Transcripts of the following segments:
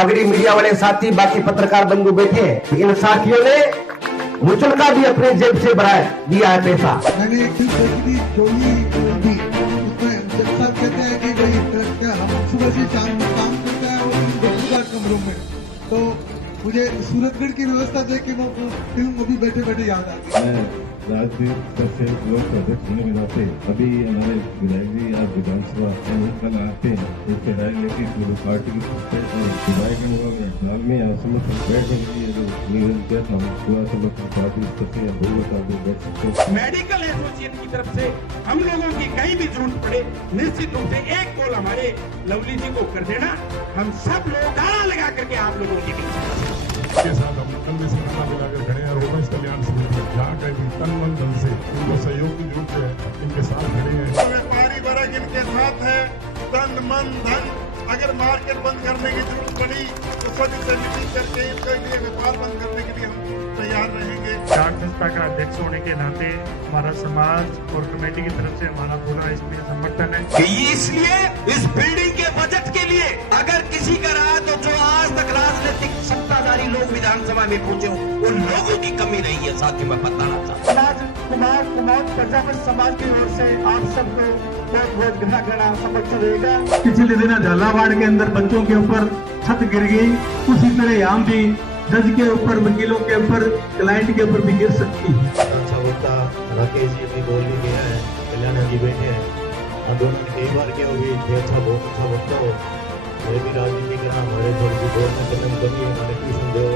पगड़ी मीडिया वाले साथी बाकी पत्रकार बंधु बैठे हैं। इन साथियों ने मुचलका भी अपने जेब से बढ़ा दिया है पैसा। मैंने एक फिल्म देखी थी जोली भी, उसमें जज साहब कहते हैं कि भाई क्या हम सुबह से शाम तक काम करते हैं और इन बदबूदार कमरों में, तो मुझे सूरतगढ़ की व्यवस्था देख के वो फिल्म अभी बैठे बैठे याद आ गई। राजदीप सबसे ब्लॉक अध्यक्ष होने के नाते अभी हमारे विधायक जी आज विधानसभा कल आते हैं, उसके राय लेके पूरी पार्टी की विधायक हाल में समर्थन बैठने के लिए जो निवेदन किया था पूरा समर्थन पार्टी करते हैं, बहुमत आगे बैठ सकते हैं। मेडिकल एसोसिएशन की तरफ से हम लोगों की कहीं भी जरूरत पड़े निश्चित रूप से एक कॉल हमारे लवली जी को कर देना, हम सब लोग नारा लगा करके आप लोगों के बीच के साथ हम कल में सिनेमा मिलाकर खड़े हैं। रोमेश कल्याण समिति जहाँ कहीं भी तन मन धन से इनको सहयोग की जरूरत है, इनके साथ खड़े हैं। व्यापारी वर्ग इनके साथ है, तन मन धन। अगर मार्केट बंद करने की जरूरत पड़ी तो सभी से मीटिंग करके इनके लिए व्यापार बंद करने के लिए हम तैयार रहेंगे। डाक संस्था का अध्यक्ष होने के नाते हमारा समाज और कमेटी की तरफ से हमारा पूरा इसमें समर्थन है। इसलिए इस बिल्डिंग के बजट के लिए अगर किसी का रहा तो जो आज तक राजनीतिक सत्ताधारी लोग विधानसभा में पहुंचे उन लोगों की कमी नहीं है। साथियों में बताना चाहता हूँ कुमार प्रजापत समाज की ओर से आप सबको बहुत बहुत घना घना समर्थन रहेगा। पिछले दिन झालावाड़ के अंदर बच्चों के ऊपर छत गिर गई, उसी तरह यहाँ भी जज के ऊपर, वकीलों के ऊपर, क्लाइंट के ऊपर भी गिर सकती है। अच्छा होता राकेश जी भी बोल भी गया है, कल्याण जी बैठे हैं, हम दोनों ने कई बार क्या होगी बहुत अच्छा बनता हो। मैं भी राजनीति करा, हमारे थोड़ी सी दौड़ में कदम कमी है, हमारे कृष्ण देव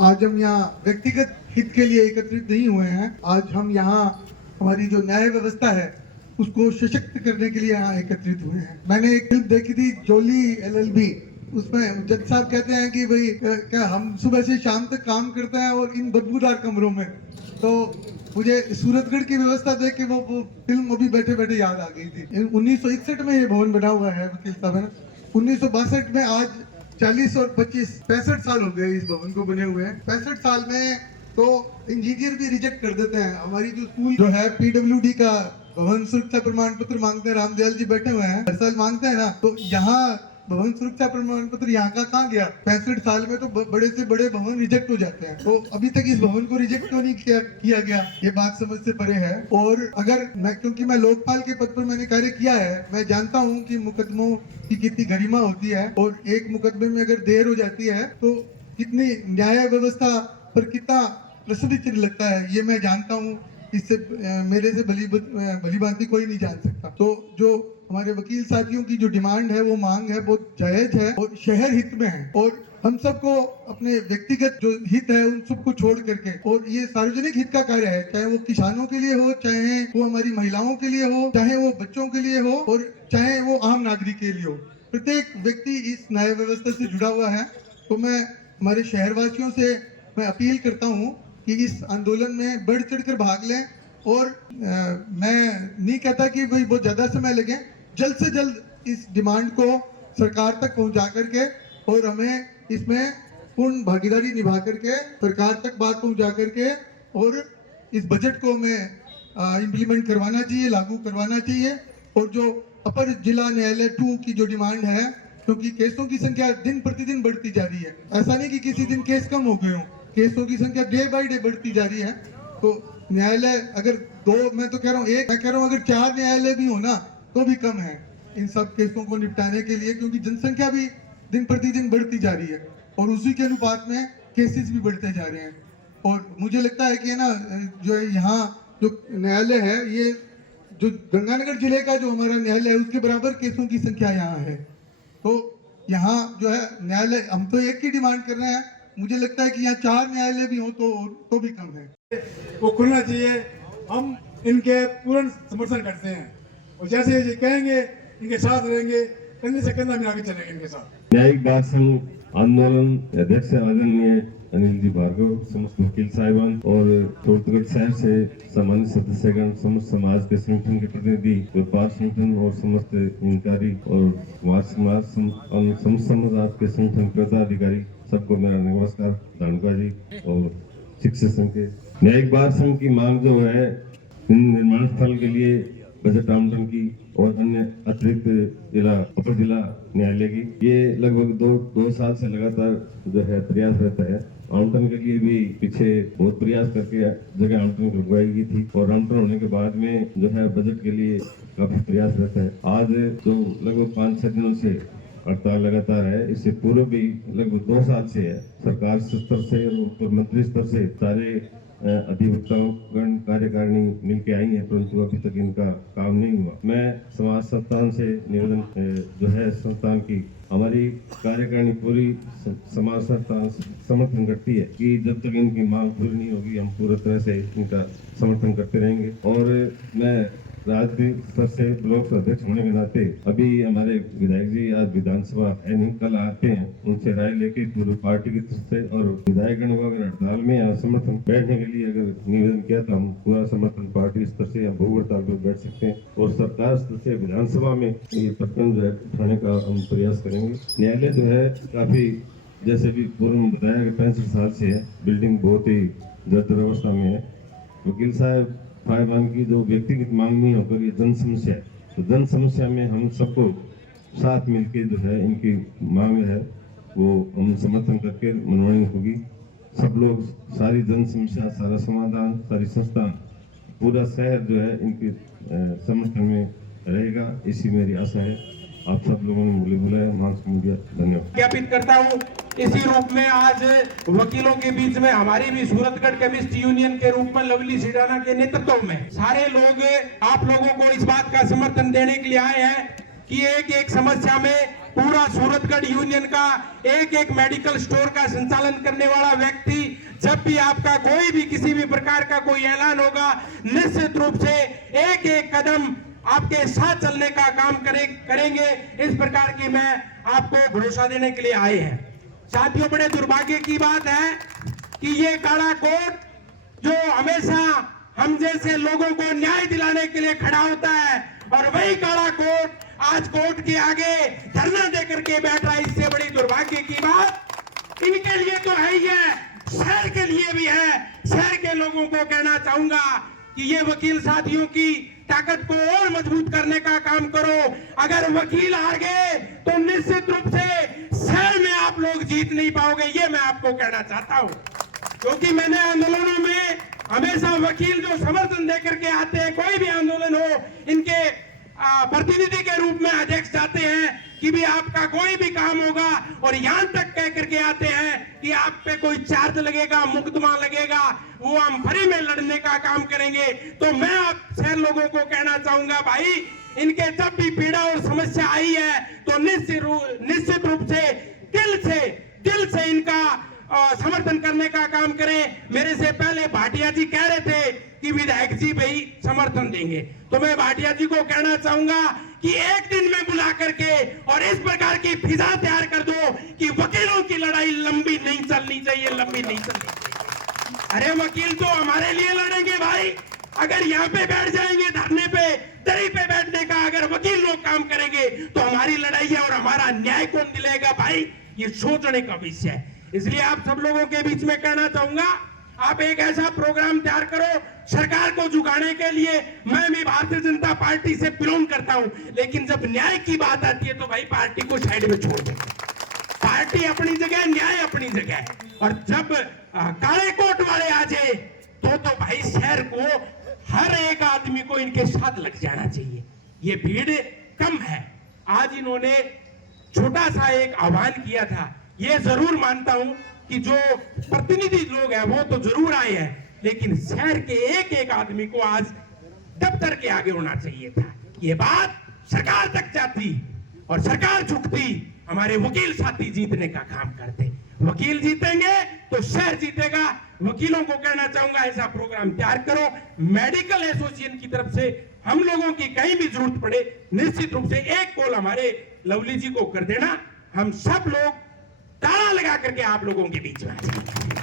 आज हम यहाँ व्यक्तिगत हित के लिए एकत्रित नहीं हुए हैं। आज हम यहाँ हमारी जो न्याय व्यवस्था है उसको सशक्त करने के लिए यहाँ एकत्रित हुए हैं। मैंने एक फिल्म देखी थी जोली LLB, उसमें जज साहब कहते हैं कि भाई क्या हम सुबह से शाम तक काम करते हैं और इन बदबूदार कमरों में, तो मुझे सूरतगढ़ की व्यवस्था देख के वो फिल्म अभी बैठे बैठे याद आ गई थी। 1961 में ये भवन बना हुआ है वकील साहब, है ना। 1962 में आज 40 और 25 65 साल हो गए इस भवन को बने हुए हैं। 65 साल में तो इंजीनियर भी रिजेक्ट कर देते हैं। हमारी जो स्कूल जो है PWD का भवन सुरक्षा प्रमाण पत्र मांगते हैं, रामदयाल जी बैठे हुए हैं, हर साल मांगते हैं ना, तो यहाँ भवन सुरक्षा प्रमाण पत्र यहाँ का कहाँ गया? 65 साल में तो बड़े से बड़े भवन रिजेक्ट हो जाते हैं, तो अभी तक इस भवन को रिजेक्ट क्यों नहीं किया गया, ये बात समझ से परे है। और अगर क्योंकि मैं लोकपाल के पद पर मैंने कार्य किया है, मैं जानता हूँ कि मुकदमों की कितनी गरिमा होती है और एक मुकदमे में अगर देर हो जाती है तो कितनी न्याय व्यवस्था पर कितना प्रश्न चिन्ह लगता है, ये मैं जानता हूँ। इससे मेरे से भली भांति कोई नहीं जान सकता। तो जो हमारे वकील साथियों की जो डिमांड है, वो मांग है, बहुत जायज है और शहर हित में है, और हम सबको अपने व्यक्तिगत जो हित है उन सबको छोड़ करके, और ये सार्वजनिक हित का कार्य है, चाहे वो किसानों के लिए हो, चाहे वो हमारी महिलाओं के लिए हो, चाहे वो बच्चों के लिए हो, और चाहे वो आम नागरिक के लिए हो। प्रत्येक व्यक्ति इस न्याय व्यवस्था से जुड़ा हुआ है। तो मैं हमारे शहरवासियों से मैं अपील करता हूँ कि इस आंदोलन में बढ़ चढ़ कर भाग लें, और मैं नहीं कहता कि भाई बहुत ज़्यादा समय लगे, जल्द से जल्द इस डिमांड को सरकार तक पहुंचा करके और हमें इसमें पूर्ण भागीदारी निभा करके सरकार तक बात पहुंचा करके और इस बजट को हमें इम्प्लीमेंट करवाना चाहिए, लागू करवाना चाहिए। और जो अपर जिला न्यायालय 2 की जो डिमांड है, क्योंकि केसों की संख्या दिन प्रतिदिन बढ़ती जा रही है, ऐसा नहीं कि किसी दिन केस कम हो गए हों, केसों की संख्या डे बाय डे बढ़ती जा रही है। तो न्यायालय अगर 2, मैं तो कह रहा हूँ 1, मैं कह रहा हूँ अगर 4 न्यायालय भी हो ना तो भी कम है इन सब केसों को निपटाने के लिए, क्योंकि जनसंख्या भी दिन प्रतिदिन बढ़ती जा रही है और उसी के अनुपात में केसेस भी बढ़ते जा रहे हैं। और मुझे लगता है कि ना जो यहाँ जो न्यायालय है ये जो गंगानगर जिले का जो हमारा न्यायालय है उसके बराबर केसों की संख्या यहाँ है। तो यहाँ जो है न्यायालय, हम तो एक ही डिमांड कर रहे हैं, मुझे लगता है कि यहाँ 4 न्यायालय भी हो तो भी कम है। वो खुलना चाहिए। हम इनके पूर्ण समर्थन करते हैं और जैसे ये कहेंगे इनके साथ रहेंगे, कंधे से कंधा मिला के चलेंगे इनके साथ। न्यायिक बार संघ आंदोलन अध्यक्ष आदरणीय अनिल जी भार्गव, समस्त वकील साहिबान और चोटगढ़ शहर से सामान्य सदस्यगण, समस्त समाज के संगठन के प्रतिनिधि, व्यापार संगठन और समस्त इंकारी और समस्त समाज के संगठन के पदाधिकारी, सबको मेरा नमस्कार। धानुका जी और शिक्षक संघ के न्यायिक बार संघ की मांग जो है निर्माण स्थल के लिए बजट आवंटन की और अन्य अतिरिक्त जिला अपर जिला न्यायालय की, ये लगभग दो साल से लगातार जो है प्रयास रहता है। आवंटन के लिए भी पीछे बहुत प्रयास करके जगह आवंटन करवाई गई थी और आवंटन होने के बाद में जो है बजट के लिए काफी प्रयास रहता है। आज जो लगभग 5-6 दिनों से हड़ताल लगातार है, इससे पूर्व भी लगभग 2 साल से है। सरकार स्तर से और मंत्री स्तर से सारे अधिवक्ताओं कार्यकारिणी मिलके आई है, परंतु अभी तक इनका काम नहीं हुआ। मैं समाज संस्थान से निवेदन जो है संस्थान की हमारी कार्यकारिणी पूरी समाज संस्थान समर्थन करती है कि जब तक इनकी मांग पूरी नहीं होगी हम पूरी तरह से इनका समर्थन करते रहेंगे। और मैं राज्य स्तर से ब्लॉक अध्यक्ष होने के नाते अभी हमारे विधायक जी आज विधानसभा है नहीं, कल आते हैं, उनसे राय लेके पूरी पार्टी की तरफ से और विधायकगण को अगर हड़ताल में या समर्थन बैठने के लिए अगर निवेदन किया तो हम पूरा समर्थन पार्टी स्तर से या भूख हड़ताल पर बैठ सकते हैं और सरकार स्तर से विधानसभा में ये प्रकरण जो है उठाने का हम प्रयास करेंगे। न्यायालय जो है काफी, जैसे भी पूर्व में बताया कि 65 साल से है, बिल्डिंग बहुत ही जर्जर अवस्था में है। वकील साहब साहिबान की जो व्यक्तिगत मांग नहीं होकर ये जन समस्या है, तो जन समस्या में हम सबको साथ मिलके जो है इनकी मांग है वो हम समर्थन करके मनवानी होगी। सब लोग, सारी जन समस्या, सारा समाधान, सारी संस्थान, पूरा शहर जो है इनके समर्थन में रहेगा, इसी मेरी आशा है। आप सब लोगों ने मुझे बुलाया, मांग सुन दिया, धन्यवाद ज्ञापित करता हूँ। इसी रूप में आज वकीलों के बीच में हमारी भी सूरतगढ़ केमिस्ट यूनियन के रूप में लवली सिडाना के नेतृत्व में सारे लोग आप लोगों को इस बात का समर्थन देने के लिए आए हैं कि एक समस्या में पूरा सूरतगढ़ यूनियन का एक मेडिकल स्टोर का संचालन करने वाला व्यक्ति, जब भी आपका कोई भी किसी भी प्रकार का कोई ऐलान होगा, निश्चित रूप से एक कदम आपके साथ चलने का काम करेंगे। इस प्रकार की मैं आपको भरोसा देने के लिए आए हैं। साथियों, बड़े दुर्भाग्य की बात है कि ये काला कोट जो हमेशा हम जैसे लोगों को न्याय दिलाने के लिए खड़ा होता है, और वही काला कोट आज कोर्ट के आगे धरना देकर के बैठ रहा है, इससे बड़ी दुर्भाग्य की बात इनके लिए तो है ही है, शहर के लिए भी है। शहर के लोगों को कहना चाहूंगा कि ये वकील साथियों की ताकत को और मजबूत करने का काम करो। अगर वकील हार गए तो निश्चित रूप से शहर में आप लोग जीत नहीं पाओगे, ये मैं आपको कहना चाहता हूं। क्योंकि मैंने आंदोलनों में हमेशा वकील जो समर्थन देकर के आते हैं, कोई भी आंदोलन हो, इनके प्रतिनिधि के रूप में अध्यक्ष जाते हैं कि भी आपका कोई भी काम होगा, और यहां तक कह करके आते हैं कि आप पे कोई चार्ज लगेगा, मुकदमा लगेगा, वो हम फ्री में लड़ने का काम करेंगे। तो मैं आप शहर लोगों को कहना चाहूंगा, भाई इनके जब भी पीड़ा और समस्या आई है तो निश्चित रूप से दिल से इनका समर्थन करने का काम करें। मेरे से पहले भाटिया जी कह रहे थे कि विधायक जी भाई समर्थन देंगे, तो मैं भाटिया जी को कहना चाहूंगा कि एक दिन में बुला करके और इस प्रकार की फिजा तैयार कर दो कि वकीलों की लड़ाई लंबी नहीं चलनी चाहिए, लंबी नहीं चलनी चाहिए। अरे वकील तो हमारे लिए लड़ेंगे भाई, अगर यहाँ पे बैठ जाएंगे धरने पे, दरी पे बैठने का अगर वकील लोग काम करेंगे तो हमारी लड़ाई है और हमारा न्याय कौन दिलाएगा भाई, ये सोचने का विषय है। इसलिए आप सब लोगों के बीच में कहना चाहूंगा, आप एक ऐसा प्रोग्राम तैयार करो सरकार को झुकाने के लिए। मैं भी भारतीय जनता पार्टी से बिलोंग करता हूं, लेकिन जब न्याय की बात आती है तो भाई पार्टी को साइड में छोड़ दो। पार्टी अपनी जगह, न्याय अपनी जगह, और जब काले कोट वाले आ जाए तो भाई शहर को हर एक आदमी को इनके साथ लग जाना चाहिए। ये भीड़ कम है। आज इन्होंने छोटा सा एक आह्वान किया था, ये जरूर मानता हूं कि जो प्रतिनिधि लोग हैं वो तो जरूर आए हैं, लेकिन शहर के एक आदमी को आज दफ्तर के आगे होना चाहिए था। ये बात सरकार तक जाती और सरकार झुकती, हमारे वकील साथी जीतने का काम करते। वकील जीतेंगे तो शहर जीतेगा। वकीलों को कहना चाहूंगा, ऐसा प्रोग्राम तैयार करो। मेडिकल एसोसिएशन की तरफ से हम लोगों की कहीं भी जरूरत पड़े, निश्चित रूप से एक कॉल हमारे लवली जी को कर देना। हम सब लोग ताला लगा करके आप लोगों के बीच में आ जाएंगे।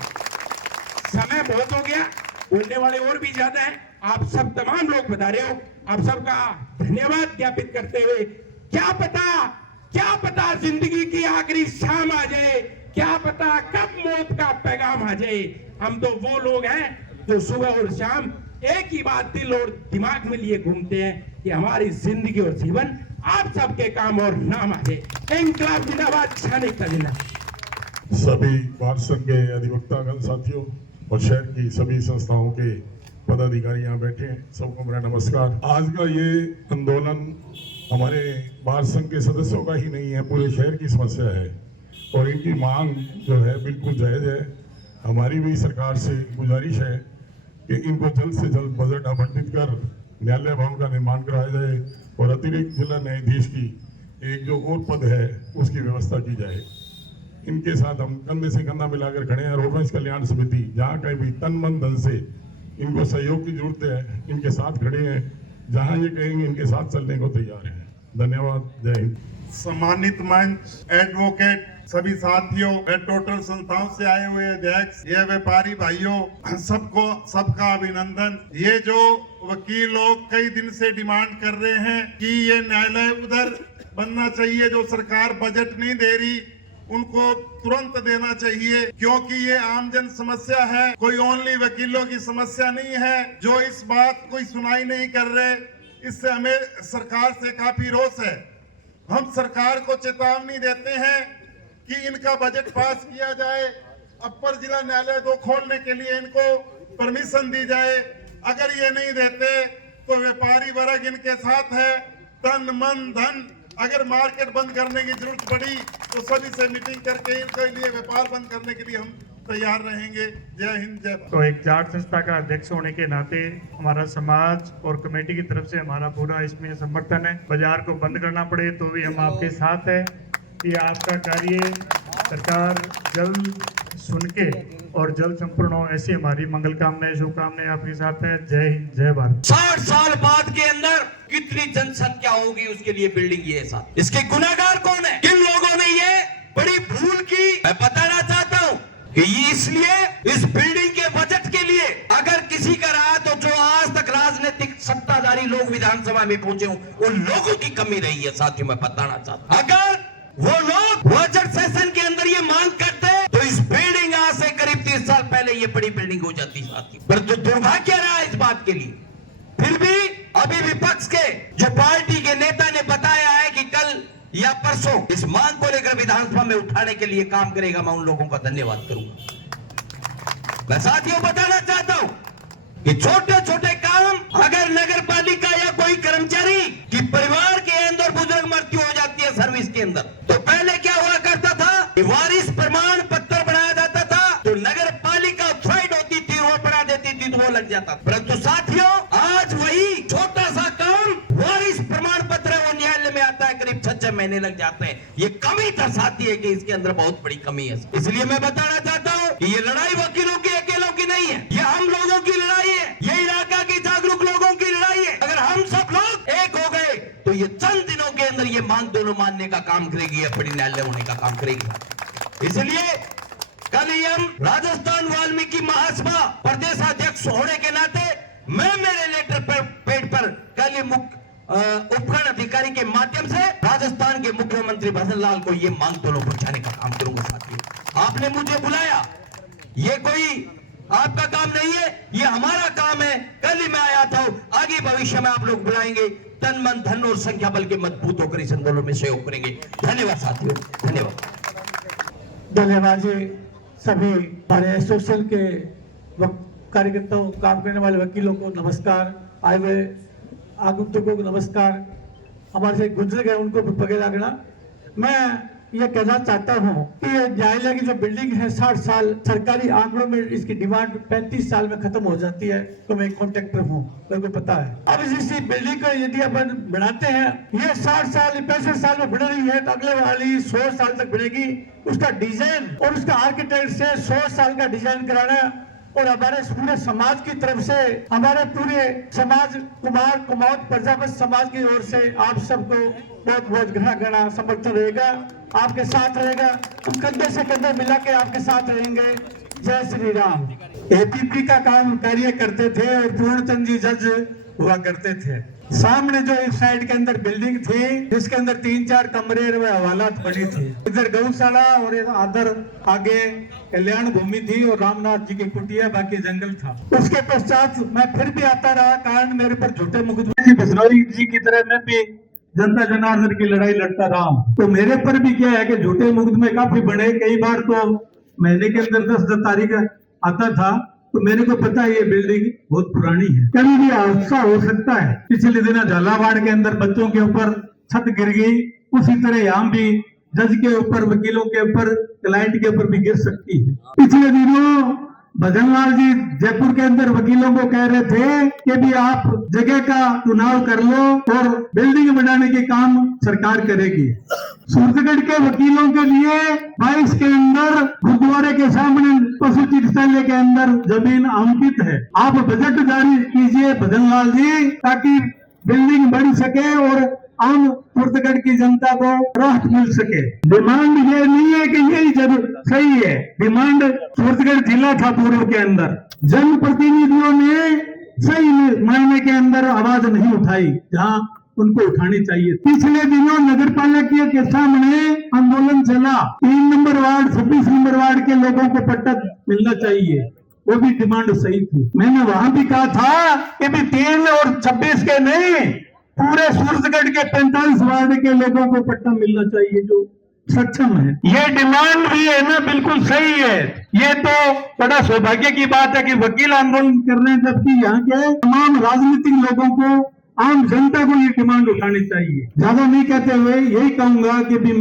समय बहुत हो गया, बोलने वाले और भी ज्यादा हैं। आप सब तमाम लोग बता रहे हो, आप सबका धन्यवाद ज्ञापित करते हुए, क्या पता जिंदगी की आखिरी शाम आ जाए, क्या पता कब मौत का पैगाम आ जाए। हम तो वो लोग हैं जो सुबह और शाम एक ही बात दिल और दिमाग में लिए घूमते हैं कि हमारी जिंदगी और जीवन आप सबके काम और नाम आ जाए। इंकलाब जिंदाबाद, शानिकता जिंदाबाद। सभी बार संघ के अधिवक्तागण साथियों और शहर की सभी संस्थाओं के पदाधिकारी यहाँ बैठे हैं, सबको मेरा नमस्कार। आज का ये आंदोलन हमारे बार संघ के सदस्यों का ही नहीं है, पूरे शहर की समस्या है और इनकी मांग जो है बिल्कुल जायज है। हमारी भी सरकार से गुजारिश है कि इनको जल्द से जल्द बजट आवंटित कर न्यायालय भवन का निर्माण कराया जाए और अतिरिक्त जिला न्यायाधीश की एक जो और पद है उसकी व्यवस्था की जाए। इनके साथ हम कंधे से कंधा मिलाकर खड़े हैं। रोडवेज कल्याण समिति जहाँ कहीं भी तन मन धन से इनको सहयोग की जरूरत है, इनके साथ खड़े हैं। जहाँ ये कहेंगे इनके साथ चलने को तैयार हैं। धन्यवाद। जय हिंद। सम्मानित मंच, एडवोकेट, सभी साथियों, टोटल संस्थाओं से आए हुए अध्यक्ष, ये व्यापारी भाइयों, सबका अभिनंदन। ये जो वकील लोग कई दिन से डिमांड कर रहे हैं कि ये न्यायालय उधर बनना चाहिए, जो सरकार बजट नहीं दे रही उनको तुरंत देना चाहिए, क्योंकि ये आम जन समस्या है, कोई ओनली वकीलों की समस्या नहीं है। जो इस बात कोई सुनाई नहीं कर रहे, इससे हमें सरकार से काफी रोष है। हम सरकार को चेतावनी देते हैं कि इनका बजट पास किया जाए, अपर जिला न्यायालय 2 खोलने के लिए इनको परमिशन दी जाए। अगर ये नहीं देते तो व्यापारी वर्ग इनके साथ है, तन मन धन। अगर मार्केट बंद करने की जरूरत पड़ी तो सभी से मीटिंग करके इनके लिए व्यापार बंद करने के लिए हम तैयार रहेंगे। जय हिंद, जय भारत। तो एक जाट संस्था का अध्यक्ष होने के नाते हमारा समाज और कमेटी की तरफ से हमारा पूरा इसमें समर्थन है। बाजार को बंद करना पड़े तो भी हम आपके साथ हैं। ये आपका कार्य सरकार जल्द सुन के और जल्द संपूर्ण हो, ऐसी हमारी मंगल कामनाएं, शुभकामनाएं आपके साथ हैं। जय हिंद, जय भारत। 60 साल बाद के अंदर कितनी जनसंख्या होगी उसके लिए बिल्डिंग ये साथ। इसके गुनाहगार कौन है? किन लोगों ने ये बड़ी भूल की? मैं बताना चाहता हूँ कि इसलिए इस बिल्डिंग के बजट के लिए अगर किसी का रहा तो जो आज तक राजनीतिक सत्ताधारी लोग विधानसभा में पहुंचे हों, उन लोगों की कमी रही है साथियों। मैं बताना चाहता हूं, अगर वो लोग बजट सेशन के अंदर ये मांग करते तो इस बिल्डिंग आज से करीब 30 साल पहले ये बड़ी बिल्डिंग हो जाती साथी। पर तो दुर्भाग्य रहा इस बात के लिए। फिर भी अभी विपक्ष के जो पार्टी के नेता ने बताया है कि कल या परसों इस मांग को लेकर विधानसभा में उठाने के लिए काम करेगा, मैं उन लोगों का धन्यवाद करूंगा। मैं साथियों बताना चाहता हूं कि छोटे छोटे काम, अगर नगर पालिका या कोई कर्मचारी की परिवार के अंदर बुजुर्ग मृत्यु हो जाती है सर्विस के अंदर, तो पहले क्या हुआ करता था कि वारिस प्रमाण पत्र बनाया जाता था, तो नगर पालिका ऑथराइड होती थी, वो बना देती थी तो वो लग जाता। परंतु साथियों आज वही छोटा सा काम वारिस प्रमाण पत्र वो न्यायालय में आता है, करीब 6 महीने लग जाते हैं। ये कमी दर्शाती है कि इसके अंदर बहुत बड़ी कमी है। इसलिए मैं बताना चाहता हूँ कि ये लड़ाई वकीलों की अकेलों की नहीं है, ये हम लोगों की लड़ाई है, ये इलाका की जागरूक लोगों की लड़ाई है। अगर हम सब लोग एक हो गए तो ये चंद दिनों के अंदर ये मांग दोनों मानने का काम करेगी, ये बड़ी न्यायालय होने का काम करेगी। इसलिए कल ही हम राजस्थान वाल्मीकि महासभा प्रदेशाध्यक्ष होने के नाते मैं मेरे लेटर पर पेड पर कल उपखंड अधिकारी के माध्यम से राजस्थान के मुख्यमंत्री भजन लाल को ये मांग दोनों पहुंचाने का काम करूंगा। साथियों आपने मुझे बुलाया, ये कोई आपका काम नहीं है, ये हमारा काम है। कल ही मैं आया था, आगे भविष्य में आप लोग बुलाएंगे, तन मन धन और संख्या बल के मजबूत होकर इस आंदोलन में सहयोग करेंगे। धन्यवाद साथियों, धन्यवाद। धन्यवाद जी। सभी हमारे एसोसिएशन के कार्यकर्ताओं, काम करने वाले वकीलों को नमस्कार, आए हुए आगंतुकों को नमस्कार, हमारे से गुजर गए उनको भी पगे लागना। मैं ये कहना चाहता हूँ कि ये न्यायालय की जो बिल्डिंग है 60 साल, सरकारी आंकड़ों में इसकी डिमांड 35 साल में खत्म हो जाती है। तो मैं कॉन्ट्रैक्टर हूँ, मेरे को पता है। अब इसी बिल्डिंग को यदि अपन बनाते हैं, ये 60 साल 65 साल में बन रही है, तो अगले वाली 100 साल तक बनेगी। उसका डिजाइन और उसका आर्किटेक्ट से 100 साल का डिजाइन कराना, और हमारे पूरे समाज की तरफ से, हमारे पूरे समाज कुमार कुमावत प्रजापत समाज की ओर से आप सबको बहुत बहुत घना समर्थन रहेगा, आपके साथ रहेगा। हम कंधे से कंधे मिला के आपके साथ रहेंगे। जय श्री राम। एपीपी का काम कार्य करते थे और पूर्णचंद जी जज हुआ करते थे। सामने जो इस साइड के अंदर बिल्डिंग थी, जिसके अंदर 3-4 कमरे व हवालात बनी थी। इधर गौशाला और इधर आगे कल्याण भूमि थी और रामनाथ जी की कुटिया, बाकी जंगल था। उसके पश्चात मैं फिर भी आता रहा, कारण मेरे पर झूठे मुकदमे बिश्नोई जी की तरह मैं भी जनता जनार्दन की लड़ाई लड़ता रहा हूँ। तो मेरे पर भी क्या है कि झूठे मुकदमे काफी बड़े, कई बार तो महीने के अंदर 10 तारीख आता था। तो मेरे को पता है ये बिल्डिंग बहुत पुरानी है, कभी भी हादसा हो सकता है। पिछले दिन झालावाड़ के अंदर बच्चों के ऊपर छत गिर गई, उसी तरह यहाँ भी जज के ऊपर, वकीलों के ऊपर, क्लाइंट के ऊपर भी गिर सकती है। पिछले दिनों भजनलाल जी जयपुर के अंदर वकीलों को कह रहे थे कि भी आप जगह का चुनाव कर लो और बिल्डिंग बनाने के काम सरकार करेगी। सूरतगढ़ के वकीलों के लिए 22 के अंदर गुरुद्वारे के सामने पशु चिकित्सालय के अंदर जमीन आवंटित है। आप बजट जारी कीजिए भजनलाल जी, ताकि बिल्डिंग बन सके और आम सूरतगढ़ की जनता को राहत मिल सके। डिमांड ये नहीं है कि यही सही है, डिमांड सूरतगढ़ जिला था पूर्व के अंदर। जनप्रतिनिधियों ने सही मायने के अंदर आवाज नहीं उठाई जहां उनको उठानी चाहिए। पिछले दिनों नगर पालिका के सामने आंदोलन चला, 3 नंबर वार्ड 26 नंबर वार्ड के लोगों को पट्टा मिलना चाहिए, वो भी डिमांड सही थी। मैंने वहां भी कहा था कि भी 3 और 26 के नहीं, पूरे सूरतगढ़ के 45 वार्ड के लोगों को पट्टा मिलना चाहिए जो सक्षम है। ये डिमांड भी है ना, बिल्कुल सही है। ये तो बड़ा सौभाग्य की बात है कि वकील आंदोलन कर रहे हैं, जबकि यहाँ के तमाम राजनीतिक लोगों को, आम जनता को ये डिमांड उठानी चाहिए। ज्यादा नहीं कहते हुए यही कहूंगा कि भी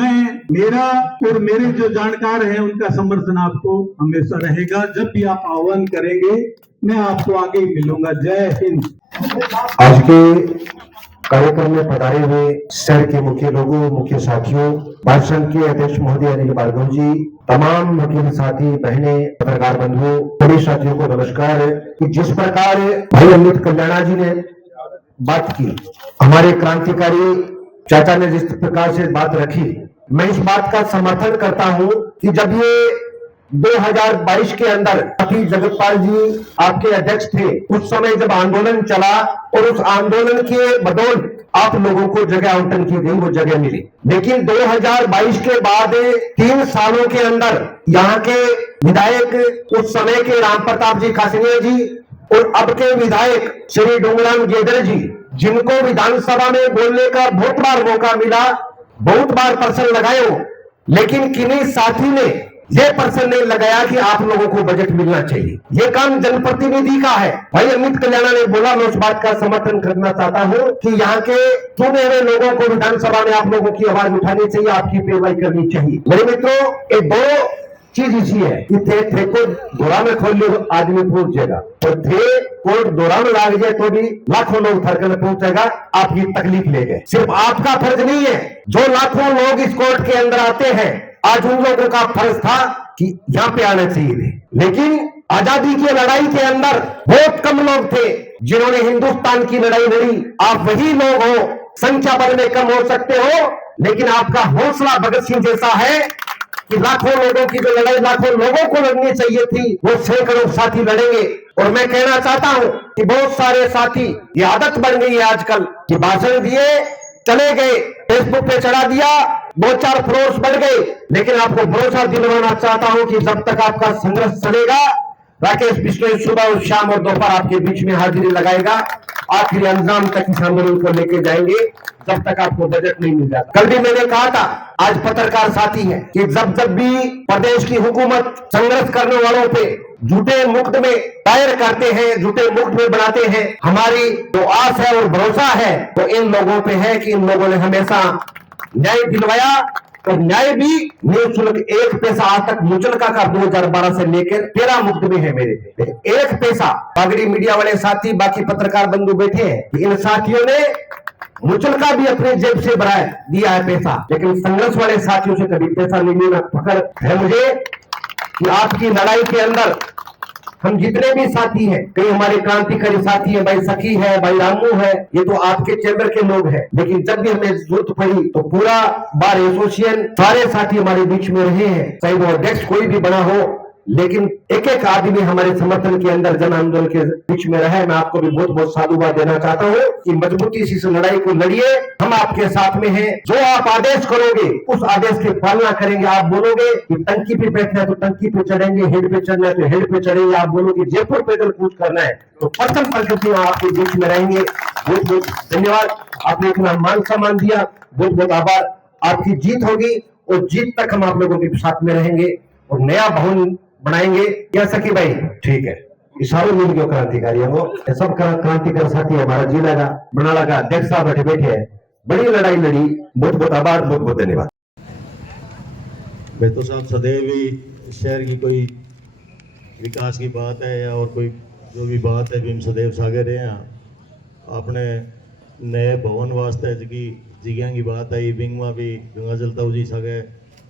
मेरा और मेरे जो जानकार हैं उनका समर्थन आपको हमेशा रहेगा। जब भी आप आह्वान करेंगे मैं आपको आगे ही मिलूंगा। जय हिंद। आज के कार्यक्रम में पधारे हुए शहर के मुख्य लोगों, मुख्य साथियों, भारत संघ के अध्यक्ष महोदय अनिल भार्गव जी, तमाम वकील साथी, बहने, पत्रकार बंधुओं, सभी साथियों को नमस्कार। कि जिस प्रकार भाई अमित कल्याणा जी ने बात की, हमारे क्रांतिकारी चाचा ने जिस प्रकार से बात रखी, मैं इस बात का समर्थन करता हूं कि जब ये 2022 के अंदर अभी जगतपाल जी आपके अध्यक्ष थे, उस समय जब आंदोलन चला और उस आंदोलन के बदौलत आप लोगों को जगह आवंटन की गई, वो जगह मिली। लेकिन 2022 के बाद 3 सालों के अंदर यहाँ के विधायक, उस समय के राम प्रताप जी खासनिया जी और अब के विधायक श्री डोंगराम गेदर जी, जिनको विधानसभा में बोलने का बहुत बार मौका मिला, बहुत बार प्रश्न लगाए हो, लेकिन किन्हीं साथी ने ये प्रश्न नहीं लगाया कि आप लोगों को बजट मिलना चाहिए। ये काम जनप्रतिनिधि का है। भाई अमित कल्याणा ने बोला, मैं उस बात का समर्थन करना चाहता हूँ कि यहाँ के चुने हुए लोगों को विधानसभा में आप लोगों की आवाज उठानी चाहिए, आपकी पेरवाई करनी चाहिए। मेरे मित्रों, ये 2 चीज इसी है कि थे को दोरा में खोल लो आदमी पहुंच जाएगा, और थे को दोरा में लाग जाए तो भी लाखों लोग थर कर पहुंचेगा, आपकी तकलीफ ले गए। सिर्फ आपका फर्ज नहीं है, जो लाखों लोग इस कोर्ट के अंदर आते हैं, आज उन लोगों का फर्ज था कि यहाँ पे आना चाहिए थे। लेकिन आजादी की लड़ाई के अंदर बहुत कम लोग थे जिन्होंने हिंदुस्तान की लड़ाई लड़ी। आप वही लोग हो, संख्या बल में कम हो सकते हो, लेकिन आपका हौसला भगत सिंह जैसा है कि लाखों लोगों की जो लड़ाई लाखों लोगों को लड़नी चाहिए थी, वो सैकड़ों साथी लड़ेंगे। और मैं कहना चाहता हूं कि बहुत सारे साथी, ये आदत बन गई है आजकल कि भाषण दिए, चले गए, फेसबुक पे चढ़ा दिया, 2-4 फॉलोअर्स बढ़ गए। लेकिन आपको भरोसा दिलवाना चाहता हूं कि जब तक आपका संघर्ष चलेगा, राकेश बिश्नोई सुबह और शाम और दोपहर आपके बीच में हाजिरी लगाएगा, आखिरी अंजाम तक इस आंदोलन को लेके जाएंगे, जब तक आपको बजट नहीं मिल जाता। कल भी मैंने कहा था, आज पत्रकार साथी है कि जब भी प्रदेश की हुकूमत संघर्ष करने वालों पे झूठे मुकदमे दायर करते हैं, झूठे मुकदमे बनाते हैं, हमारी जो आस है और भरोसा है वो इन लोगों पे है कि इन लोगों ने हमेशा न्याय दिलवाया और न्याय भी निःशुल्क, 1 पैसा आज तक मुचलका का 2012 से लेकर 13 मुकदमे है मेरे पे, 1 पैसा। बागड़ी मीडिया वाले साथी, बाकी पत्रकार बंधु बैठे हैं, इन साथियों ने मुचलका भी अपने जेब से भरा दिया है पैसा, लेकिन संघर्ष वाले साथियों से कभी पैसा नहीं मिला। फख्र है मुझे कि आपकी लड़ाई के अंदर हम जितने भी साथी हैं, कई हमारे क्रांतिकारी साथी हैं, भाई सखी है, भाई रामू है, ये तो आपके चैम्बर के लोग हैं, लेकिन जब भी हमें जरूरत पड़ी तो पूरा बार एसोसिएशन सारे साथी हमारे बीच में रहे हैं, चाहे वो अध्यक्ष कोई भी बना हो, लेकिन एक एक आदमी हमारे समर्थन के अंदर जन आंदोलन के बीच में रहे। मैं आपको भी बहुत बहुत साधुवाद देना चाहता हूँ कि मजबूती से इस लड़ाई को लड़िए, हम आपके साथ में हैं। जो आप आदेश करोगे उस आदेश की पालना करेंगे। आप बोलोगे कि टंकी पे बैठना है तो टंकी पे चढ़ेंगे, हेड पे चढ़ना है तो हेड पे चढ़ेंगे। आप बोलोगे जयपुर पैदल कूच करना है तो प्रथम प्रकृति आपके बीच में रहेंगे। बहुत बहुत धन्यवाद, आपने इतना मान सम्मान दिया, बहुत बहुत आभार। आपकी जीत होगी और जीत तक हम आप लोगों के साथ में रहेंगे और नया भवन बनाएंगे। क्या सखी भाई? ठीक है, इशारों मिल गया क्रांतिकारियों को, सब क्रांतिकारी साथी हमारा जिला का बनाला का अध्यक्ष साहब बैठे हैं, बड़ी लड़ाई लड़ी। बहुत बहुत आभार, बहुत बहुत धन्यवाद। मैं तो साहब सदैव ही शहर की कोई विकास की बात है या और कोई जो भी बात है भी हम सदैव सागे रहे हैं। आपने नए भवन वास्ते जी जिग्या की बात आई, बिंग में भी गंगा जल ताऊ जी सगे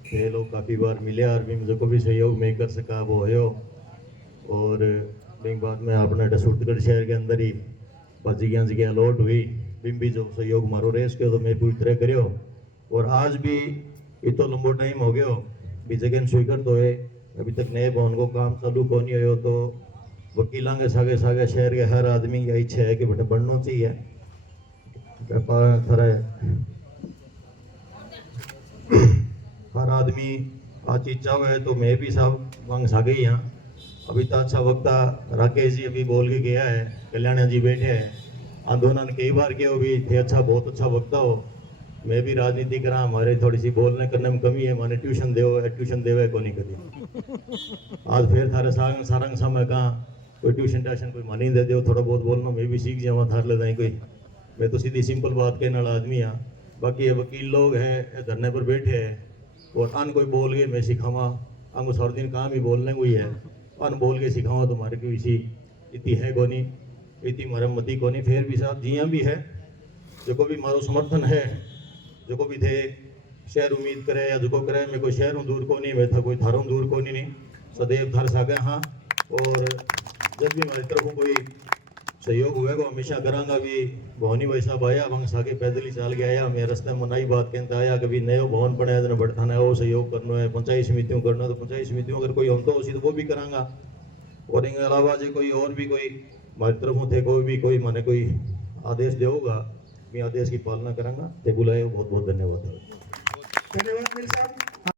ये लोग काफ़ी बार मिले और भी जो को भी सहयोग नहीं कर सका वो हो। और बिंग बाद में आपने सूरतगढ़ शहर के अंदर ही बस जगह अलॉट हुई, बिम भी जो सहयोग मारो रेस के तो मैं पूरी तरह करो। और आज भी इतो लंबो टाइम हो गयो भी जगह स्वीकृत तो है, अभी तक नए भवन को काम चालू को नहीं हो। तो वकीलों के सागे सागे शहर के हर आदमी की इच्छा है कि बेटा बढ़ना चाहिए हर आदमी आज चीज चाहे तो मैं भी सब मांग सागे ही हाँ। अभी तो अच्छा वक्ता राकेश जी अभी बोल के गया है, कल्याण जी बैठे हैं, आंदोलन कई बार किया भी थे, अच्छा बहुत अच्छा वक्ता हो। मैं भी राजनीति करा, हमारे थोड़ी सी बोलने करने में कमी है, माने ट्यूशन देवे को नहीं करी। आज फिर थारे सारंग समय कहाँ कोई ट्यूशन कोई मानी दे दो, थोड़ा बहुत बोलना मैं भी सीख जावा थार ले जाए कोई। मैं तो सीधी सिंपल बात कहने वाला आदमी हाँ। बाकी ये वकील लोग हैं धरने पर बैठे हैं और अन कोई बोल के मैं सिखावा, अंग सार दिन काम ही बोलने को ही है, अन बोल के सिखावा तो हमारे को इसी इतनी है को नहीं, इतनी मरम्मती को नहीं। फिर भी साहब जियाँ भी है जो को भी मारो समर्थन है, जो को भी थे शहर उम्मीद करे या जो को करे, मैं कोई शहर दूर को नहीं, मैं था कोई थारों दूर को नहीं, सदैव थार सागे हाँ। और जब भी हमारी तरफ कोई सहयोग हुआ को हमेशा करांगा। भी भवनी भाई साहब आया वहाँ सागे पैदल ही चाल के आया, मैं रास्ते में नई बात कहता आया कभी नयो भवन बने तो बढ़ता है वो सहयोग करना है, पंचायत समितियों करना तो पंचायत समितियों अगर कोई हम तो उसी तो वो भी करांगा। और इनके अलावा जो कोई और भी कोई हमारी तरफ थे कोई भी कोई माने कोई आदेश देगा मैं आदेश की पालना करांगा। ते बुलाए बहुत बहुत धन्यवाद। धन्यवाद मेरे साहब।